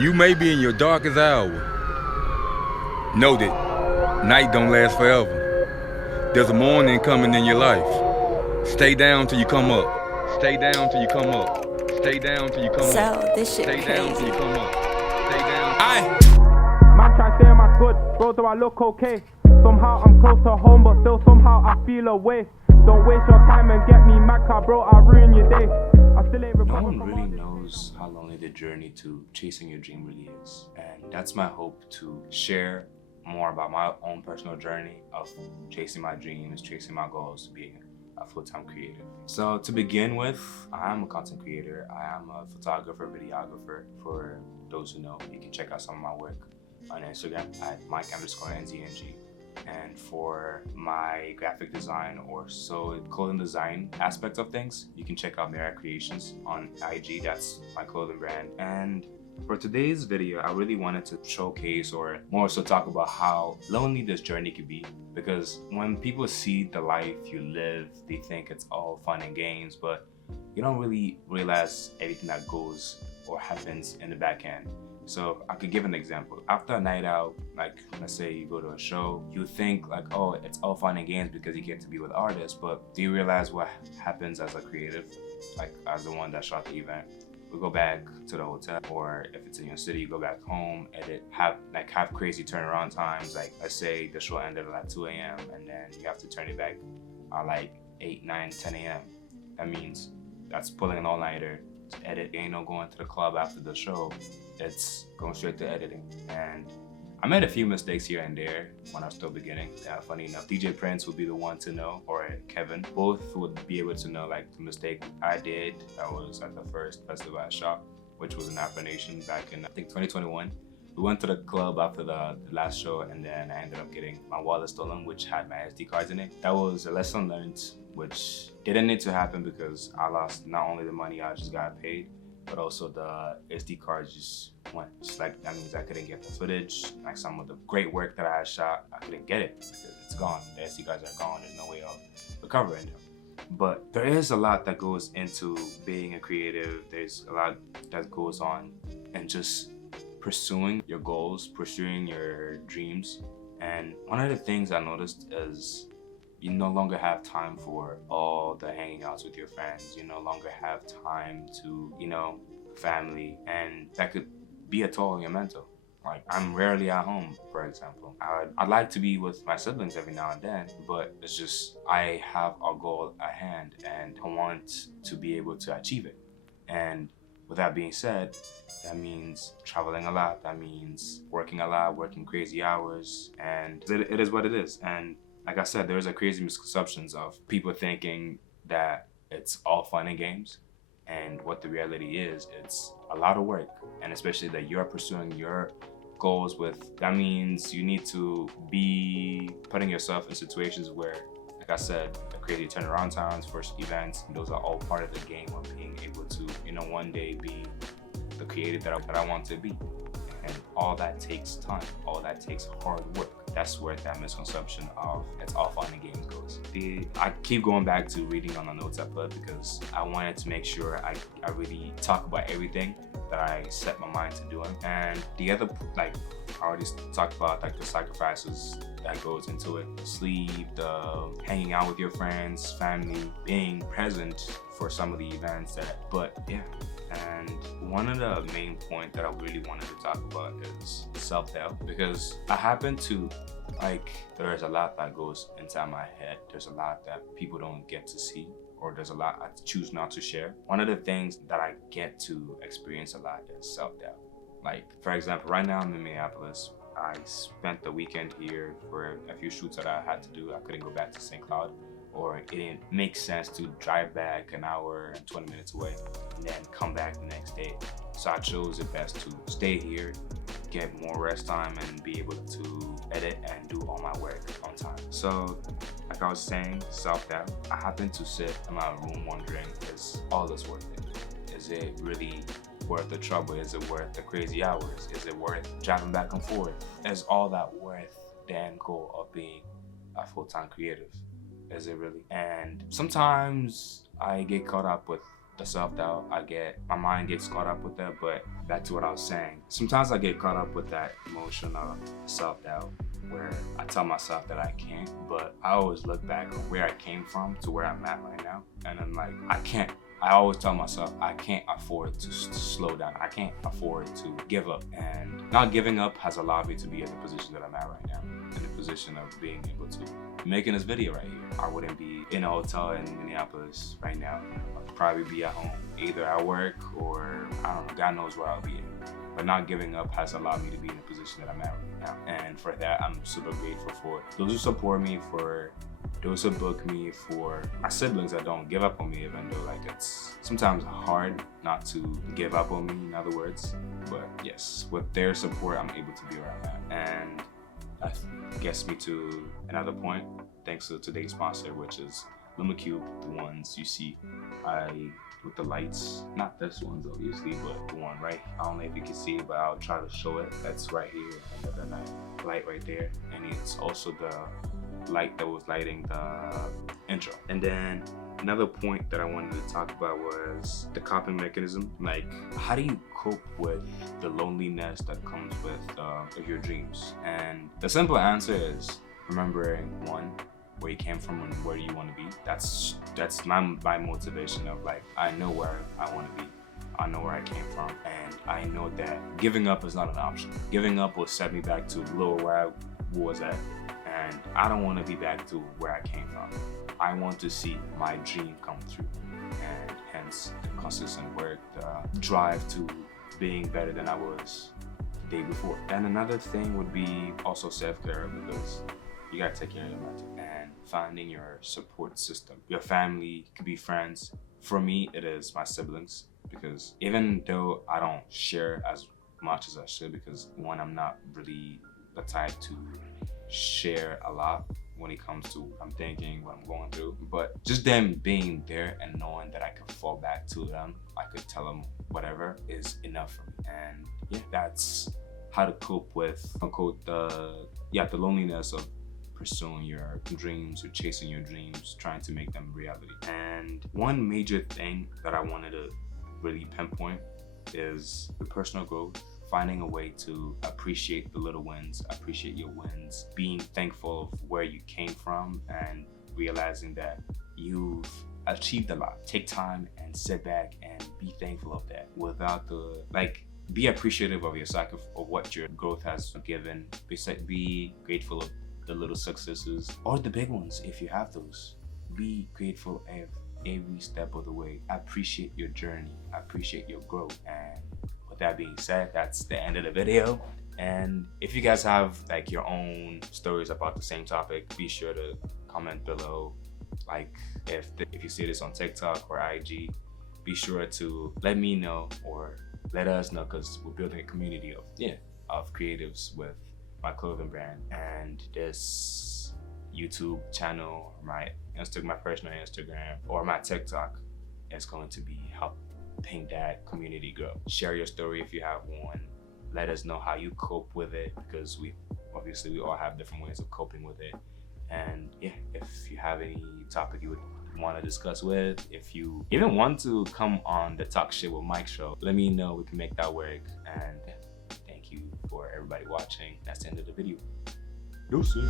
You may be in your darkest hour. Know that night don't last forever. There's a morning coming in your life. Stay down till you come up. Stay down till you come up. Stay down till you come up. So, this shit Stay down till you crazy. come up. Stay down. Man try say I'm good, bro, do I look okay? Somehow I'm close to home, but still somehow I feel away. Don't waste your time and get me mad, car, bro, I'll ruin your day. I still ain't No recovered one from really all this. knows how lonely the journey to chasing your dream really is. And that's my hope, to share more about my own personal journey of chasing my dreams, chasing my goals, to being a full-time creative. So to begin with, I am a content creator. I am a photographer, videographer. For those who know, you can check out some of my work on Instagram at Mike_NZNG. And for my graphic design or clothing design aspect of things, you can check out Mira Creations on IG. That's my clothing brand. And for today's video, I really wanted to showcase, or more so talk about, how lonely this journey can be. Because when people see the life you live, they think it's all fun and games, but you don't really realize everything that goes or happens in the back end. So I could give an example. After a night out, like let's say you go to a show, you think like, oh, it's all fun and games because you get to be with artists, but do you realize what happens as a creative, like as the one that shot the event? We go back to the hotel, or if it's in your city, you go back home, edit, have crazy turnaround times. Like let's say the show ended at 2 a.m. and then you have to turn it back at like 8, 9, 10 a.m. That means that's pulling an all-nighter to edit. Ain't no going to the club after the show. It's going straight to editing. And I made a few mistakes here and there when I was still beginning. Funny enough, DJ Prince would be the one to know, or Kevin. Both would be able to know like the mistake I did. That was at the first festival I shot, which was in Afro Nation back in, I think, 2021. We went to the club after the last show, and then I ended up getting my wallet stolen, which had my SD cards in it. That was a lesson learned, which didn't need to happen because I lost not only the money I just got paid, but also the SD cards just went. Just like, that means I couldn't get the footage. Like some of the great work that I had shot, I couldn't get it because it's gone. The SD cards are gone. There's no way of recovering them. But there is a lot that goes into being a creative. There's a lot that goes on and just pursuing your goals, pursuing your dreams. And one of the things I noticed is you no longer have time for all the hanging outs with your friends. You no longer have time to, family, and that could be a toll on your mental. Like, I'm rarely at home, for example. I'd like to be with my siblings every now and then, but it's just, I have a goal at hand and I want to be able to achieve it. And with that being said, that means traveling a lot. That means working a lot, working crazy hours, and it is what it is. And like I said, there's a crazy misconceptions of people thinking that it's all fun and games. And what the reality is, it's a lot of work. And especially that you're pursuing your goals with, that means you need to be putting yourself in situations where, like I said, the crazy turnaround times for events, those are all part of the game of being able to, one day be the creative that I want to be. And all that takes time. All that takes hard work. That's where that misconception of it's all fun and games goes. I keep going back to reading on the notes I put because I wanted to make sure I really talk about everything that I set my mind to doing. And the other, I already talked about the sacrifices that goes into it. The sleep, the hanging out with your friends, family, being present for some of the events but yeah. And one of the main points that I really wanted to talk about is self-doubt, because I happen to, there's a lot that goes inside my head. There's a lot that people don't get to see, or there's a lot I choose not to share. One of the things that I get to experience a lot is self-doubt. Like, for example, right now I'm in Minneapolis. I spent the weekend here for a few shoots that I had to do. I couldn't go back to St. Cloud, or it didn't make sense to drive back an hour and 20 minutes away and then come back the next day. So I chose it best to stay here, get more rest time, and be able to edit and do all my work on time. So, like I was saying, self-doubt. I happened to sit in my room wondering, is all this worth it? Is it really worth the trouble? Is it worth the crazy hours? Is it worth driving back and forth? Is all that worth the end goal of being a full-time creative? Is it really? And sometimes I get caught up with the self-doubt. My mind gets caught up with that, but back to what I was saying. Sometimes I get caught up with that emotion of self-doubt where I tell myself that I can't, but I always look back on where I came from to where I'm at right now. And I'm like, I always tell myself I can't afford to slow down. I can't afford to give up. And not giving up has allowed me to be in the position that I'm at right now, in the position of being able to making this video right here. I wouldn't be in a hotel in Minneapolis right now. I'd probably be at home, either at work or I don't know, God knows where I'll be at. But not giving up has allowed me to be in the position that I'm at right now. And for that, I'm super grateful for those who support me, for those who book me, for my siblings that don't give up on me, even though like it's sometimes hard not to give up on me, in other words. But yes, with their support, I'm able to be where I'm at. And that gets me to another point, thanks to today's sponsor, which is LumaCube, the ones you see with the lights. Not this one's obviously, but the one right. I don't know if you can see it, but I'll try to show it. That's right here, another light right there. And it's also the light that was lighting the intro. And then another point that I wanted to talk about was the coping mechanism. Like, how do you cope with the loneliness that comes with your dreams? And the simple answer is remembering, one, where you came from and where you want to be. That's my motivation of like, I know where I want to be. I know where I came from, and I know that giving up is not an option. Giving up will set me back to lower where I was at, and I don't want to be back to where I came from. I want to see my dream come through, and hence the consistent work, the drive to being better than I was the day before. And another thing would be also self-care, because you gotta take care of your mental and finding your support system. Your family, could be friends. For me, it is my siblings, because even though I don't share as much as I should, because one, I'm not really the type to share a lot when it comes to what I'm thinking, what I'm going through, but just them being there and knowing that I could fall back to them, I could tell them whatever, is enough for me. And yeah, that's how to cope with, unquote, the loneliness of pursuing your dreams or chasing your dreams, trying to make them reality. And one major thing that I wanted to really pinpoint is the personal growth, finding a way to appreciate the little wins, appreciate your wins, being thankful of where you came from, and realizing that you've achieved a lot. Take time and sit back and be thankful of that, without be appreciative of your of what your growth has given. Be grateful of the little successes or the big ones if you have those. Be grateful of every step of the way. Appreciate your journey, appreciate your growth. And with that being said, that's the end of the video. And if you guys have like your own stories about the same topic, be sure to comment below. Like if you see this on TikTok or IG, be sure to let me know or let us know, because we're building a community of creatives with my clothing brand. And this YouTube channel, my personal Instagram, or my TikTok is going to be helping that community grow. Share your story if you have one. Let us know how you cope with it, because we all have different ways of coping with it. And yeah, if you have any topic you would want to discuss with, if you even want to come on the Talk Shit with Mike show, let me know. We can make that work. And thank you for everybody watching. That's the end of the video. Deuces.